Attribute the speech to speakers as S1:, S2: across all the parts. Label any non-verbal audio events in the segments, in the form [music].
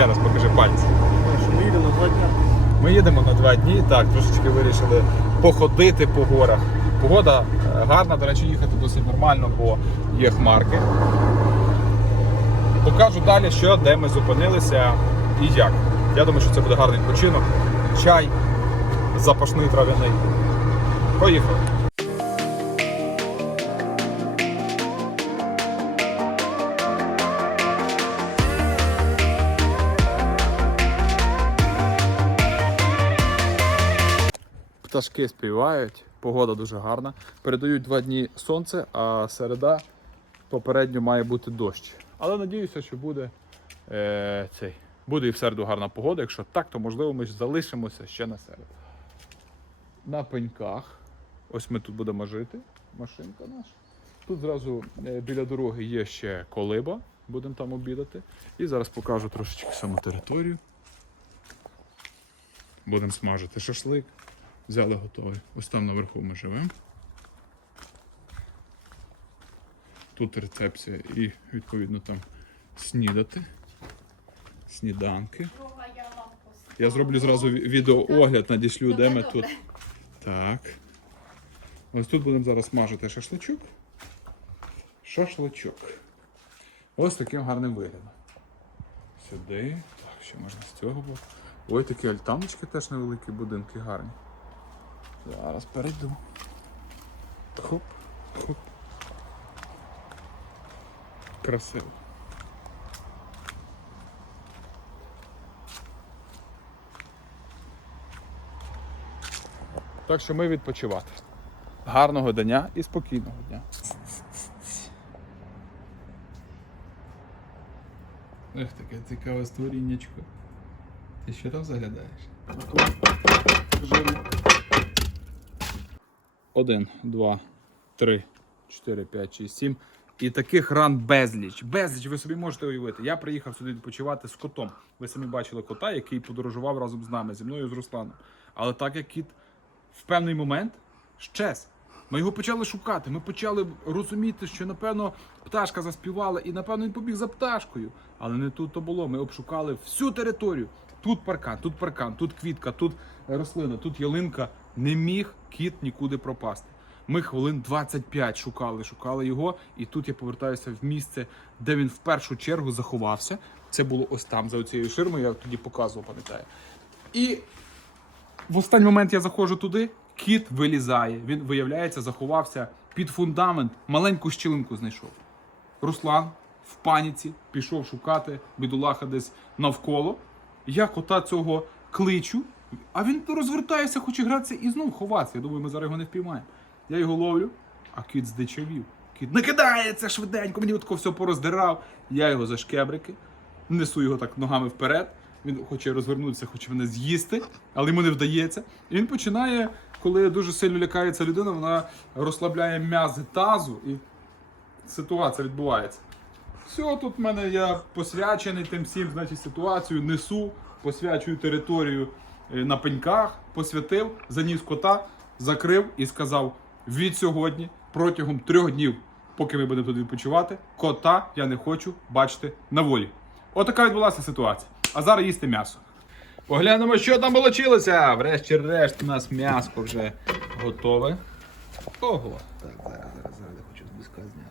S1: ще раз покажи пальці.
S2: Ми їдемо на два дня.
S1: Ми їдемо на два дні, так, трошечки вирішили походити по горах. Погода е, гарна, до речі, їхати досить нормально, бо є хмарки. Покажу далі, що де ми зупинилися і як. Я думаю, що це буде гарний відпочинок. Чай, запашний трав'яний. Поїхали. Пташки співають, погода дуже гарна. Передають два дні сонце, а середа попередньо має бути дощ. Але надіюся, що буде е, цей. Буде і в середу гарна погода. Якщо так, то можливо ми ж залишимося ще на середу. На пеньках. Ось ми тут будемо жити. Машинка наша. Тут зразу е, біля дороги є ще колиба, будемо там обідати. І зараз покажу трошечки саму територію. Будемо смажити шашлик. Взяли готовий. Ось там наверху ми живемо. Тут рецепція і відповідно там снідати. Сніданки. Я зроблю зразу відеоогляд, надішлю, де ми тут. Так. Ось тут будемо зараз смажити шашличок. Шашличок. Ось таким гарним виглядом. Сюди. Так, ще можна з цього боку. Ой, такі альтаночки теж невеликі будинки гарні. Зараз перейду. Хоп, хоп. Красиво. Так що ми відпочивати. Гарного дня і спокійного дня. Ех, таке цікаве створіннячко. Ти що там заглядаєш? Один, два, три, чотири, п'ять, шість, сім. І таких ран безліч. Безліч, ви собі можете уявити. Я приїхав сюди відпочивати з котом. Ви самі бачили кота, який подорожував разом з нами, зі мною з Русланом. Але так як кіт в певний момент щез. Ми його почали шукати. Ми почали розуміти, що напевно пташка заспівала, і напевно він побіг за пташкою. Але не тут то було. Ми обшукали всю територію. Тут паркан, тут паркан, тут квітка, тут рослина, тут ялинка. Не міг кіт нікуди пропасти. Ми хвилин 25 шукали, шукали його, і тут я повертаюся в місце, де він в першу чергу заховався. Це було ось там, за цією ширмою, я тоді показував, пам'ятаю. І в останній момент я заходжу туди, кіт вилізає. Він, виявляється, заховався під фундамент, маленьку щілинку знайшов. Руслан в паніці пішов шукати бідулаха десь навколо. Я кота цього кличу, а він розвертається, хоче гратися і знову ховатися. Я думаю, ми зараз його не впіймаємо. Я його ловлю, а кіт здичавів. Кіт накидається швиденько, мені отако все пороздирав. Я його за шкебрики, несу його так ногами вперед. Він хоче розвернутися, хоче мене з'їсти, але йому не вдається. І він починає, коли дуже сильно лякається людина, вона розслабляє м'язи тазу, і ситуація відбувається. Все, тут в мене я посвячений тим всім, значить, ситуацію несу, посвячую територію на пеньках, посвятив, заніс кота, закрив і сказав: від сьогодні, протягом трьох днів, поки ми будемо тут відпочивати, кота я не хочу бачити на волі. Отака відбулася ситуація. А зараз їсти м'ясо. Поглянемо, що там получилося. Врешті-решт, у нас м'яско вже готове. Ого. Так, зараз, зараз, зараз я хочу зблизька зняти.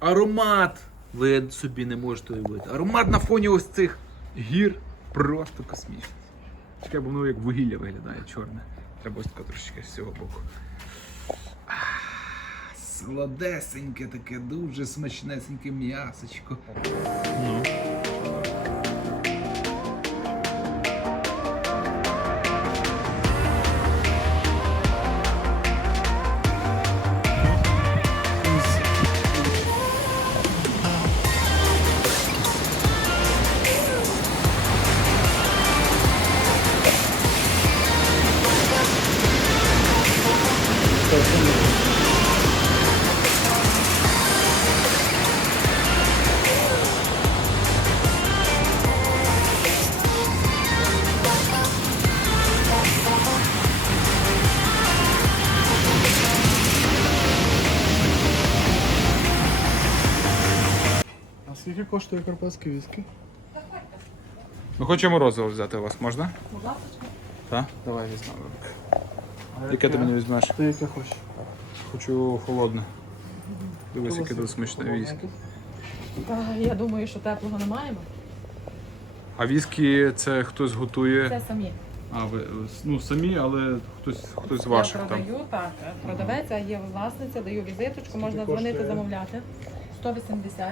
S1: Аромат! Ви собі не можете уявити. Аромат на фоні ось цих гір просто космічний. Таке воно як вугілля виглядає чорне. Треба ось таке трошечки з цього боку. Ах, Сладесеньке таке, дуже смачнесеньке м'ясочко. Ну.
S2: Скільки коштує карпатське віскі?
S1: Ми хочемо морозиво взяти у вас, можна?
S3: Будь ласка.
S1: Так? Давай візьмемо. Яке ти мені візьмеш?
S2: Ти яке хочеш?
S1: Хочу холодне. Дивись, яке тут смачне віскі.
S3: Та, я думаю, що теплого не маємо.
S1: А віскі це хтось готує.
S3: Це самі.
S1: А, ви ну самі, але хтось хтось з ваших
S3: я
S1: там.
S3: продаю, так, продавець, а є власниця, даю візиточку, можна дзвонити, замовляти. 180.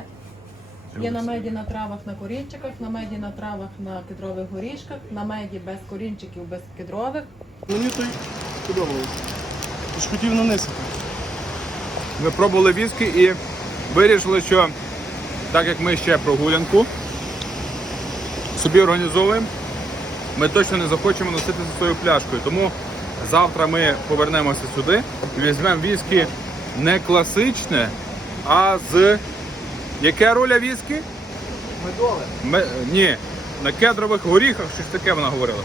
S3: Є на меді на травах на корінчиках, на меді на травах на кедрових горішках, на меді без корінчиків, без кедрових.
S2: Мені той подобалось. Ти ж хотів нанисити.
S1: Ми пробували віскі і вирішили, що так як ми ще прогулянку собі організовуємо, ми точно не захочемо носити зі своєю пляшкою. Тому завтра ми повернемося сюди і візьмемо віскі не класичне, а з. Яке роля віскі?
S2: Медове.
S1: Ме- Ні, на кедрових горіхах щось таке вона говорила.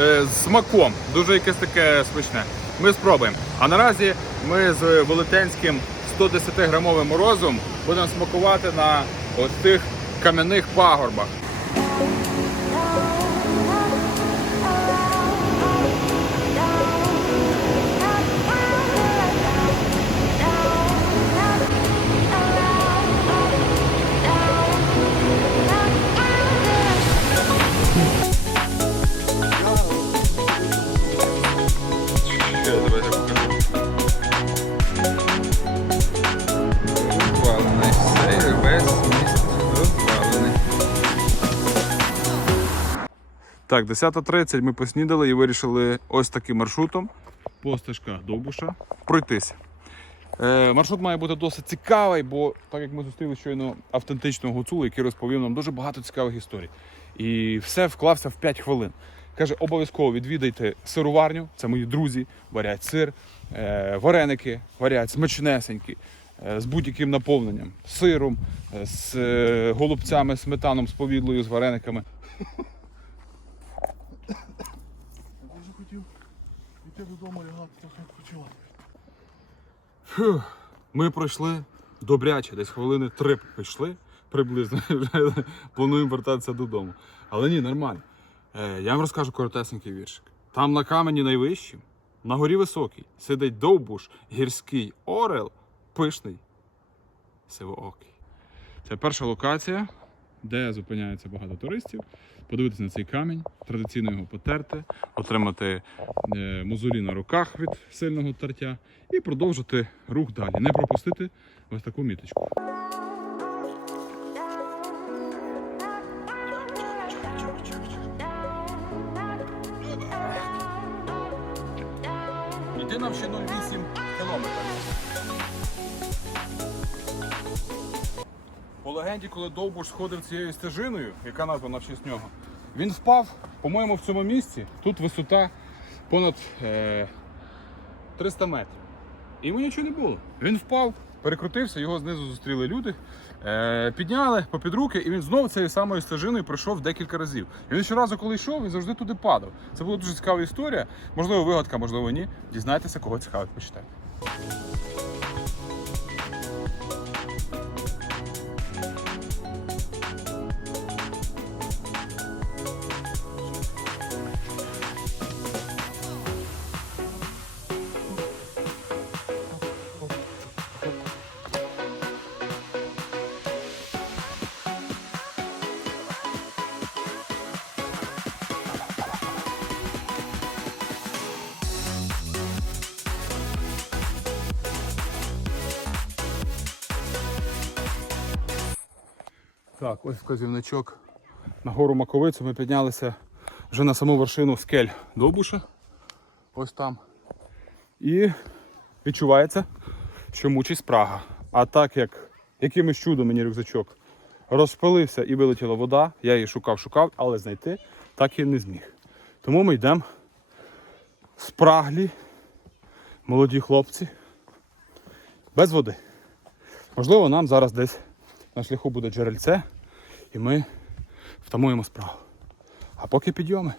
S1: Е, з смаком, дуже якесь таке смачне. Ми спробуємо. А наразі ми з велетенським 110-грамовим морозом будемо смакувати на ось тих кам'яних пагорбах. Розвалений. Весь міст розвалений. Так, 10.30 ми поснідали і вирішили ось таким маршрутом по стежках Довбуша пройтися. Е, маршрут має бути досить цікавий, бо так як ми зустріли щойно автентичного гуцула, який розповів нам дуже багато цікавих історій. І все вклався в 5 хвилин. Каже, обов'язково відвідайте сироварню, це мої друзі, варять сир, е, вареники, варять смачнесенькі, е, з будь-яким наповненням, з сиром, е, з голубцями, сметаном, з повідлою, з варениками.
S2: Я дуже хотів йти додому лягати, трохи відпочивати.
S1: Фух, Ми пройшли добряче, десь хвилини три пройшли приблизно. [laughs] Плануємо вертатися додому. Але ні, нормально. Е, я вам розкажу коротесенький віршик. Там на камені найвищим, на горі високий, сидить довбуш, гірський орел, пишний, сивоокий. Це перша локація, де зупиняється багато туристів. Подивитися на цей камінь, традиційно його потерти, отримати е, мозолі на руках від сильного тертя і продовжити рух далі. Не пропустити ось таку міточку. По легенді, коли Довбуш сходив цією стежиною, яка названа в честь нього, він впав, по-моєму, в цьому місці. Тут висота понад е, 300 метрів. І йому нічого не було. Він впав, перекрутився, його знизу зустріли люди, е, підняли попід руки, і він знову цією самою стежиною пройшов декілька разів. І він щоразу, коли йшов, він завжди туди падав. Це була дуже цікава історія. Можливо, вигадка, можливо, ні. Дізнайтеся, кого цікавить, почитайте. Thank you. Так, ось вказівничок на гору Маковицю. Ми піднялися вже на саму вершину скель Довбуша. Ось там. І відчувається, що мучить спрага. А так як якимось чудом мені рюкзачок розпилився і вилетіла вода, я її шукав, шукав, але знайти так і не зміг. Тому ми йдемо спраглі, молоді хлопці, без води. Можливо, нам зараз десь на шляху буде джерельце, і ми втамуємо справу. А поки підйоми.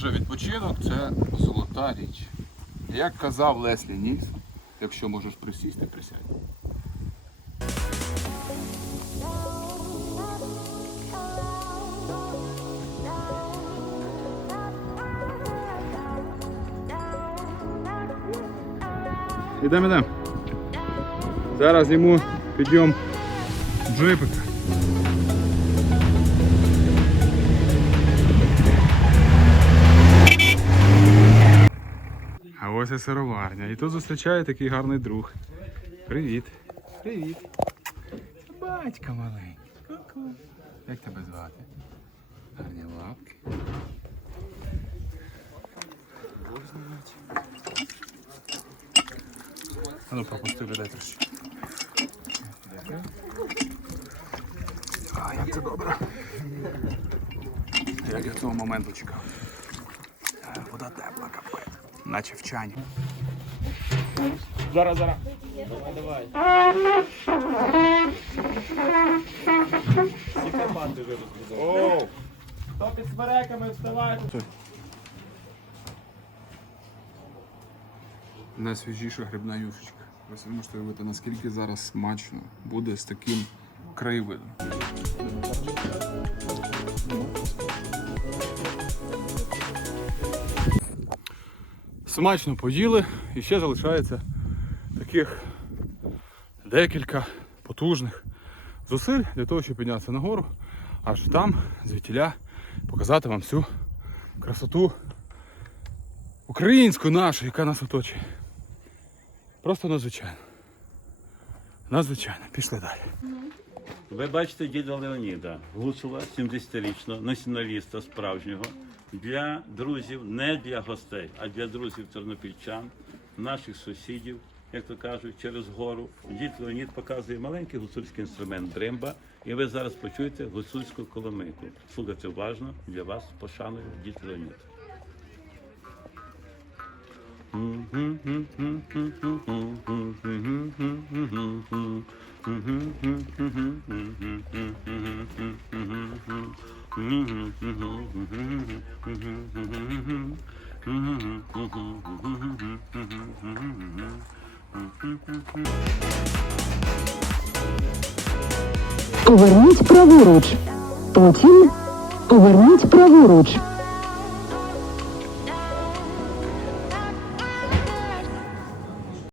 S1: Що відпочинок це золота річ. Як казав Леслі Нільс, якщо можеш присісти, присядь. Ідемо, ідемо. Зараз зніму підйом джипика. Ось і сироварня. І тут зустрічає такий гарний друг. Привіт. Привіт. Батька маленький. Ку-ку. Як тебе звати? Гарні лапки. А ну пропусти людей трошки. А, як це добре. Як я цього моменту чекав. Е, Вода тепла, капець. Наче в чані. Зараз, зараз.
S4: Хто під смереками вставає?
S1: Найсвіжіша грибна юшечка. Ви собі можете уявити, наскільки зараз смачно буде з таким краєвидом. Смачно поїли і ще залишається таких декілька потужних зусиль для того, щоб піднятися нагору, аж там, звідтіля, показати вам всю красоту українську нашу, яка нас оточує. Просто надзвичайно. Надзвичайно. Пішли далі.
S4: Ви бачите діда Леоніда Гуцула, 70-річного, націоналіста справжнього, для друзів, не для гостей, а для друзів тернопільчан, наших сусідів, як то кажуть, через гору. Дід Леонід показує маленький гуцульський інструмент дримба, і ви зараз почуєте гуцульську коломийку. Слухайте уважно, для вас з пошаною дід Леонід.
S5: Поверніть праворуч. Потім поверніть праворуч.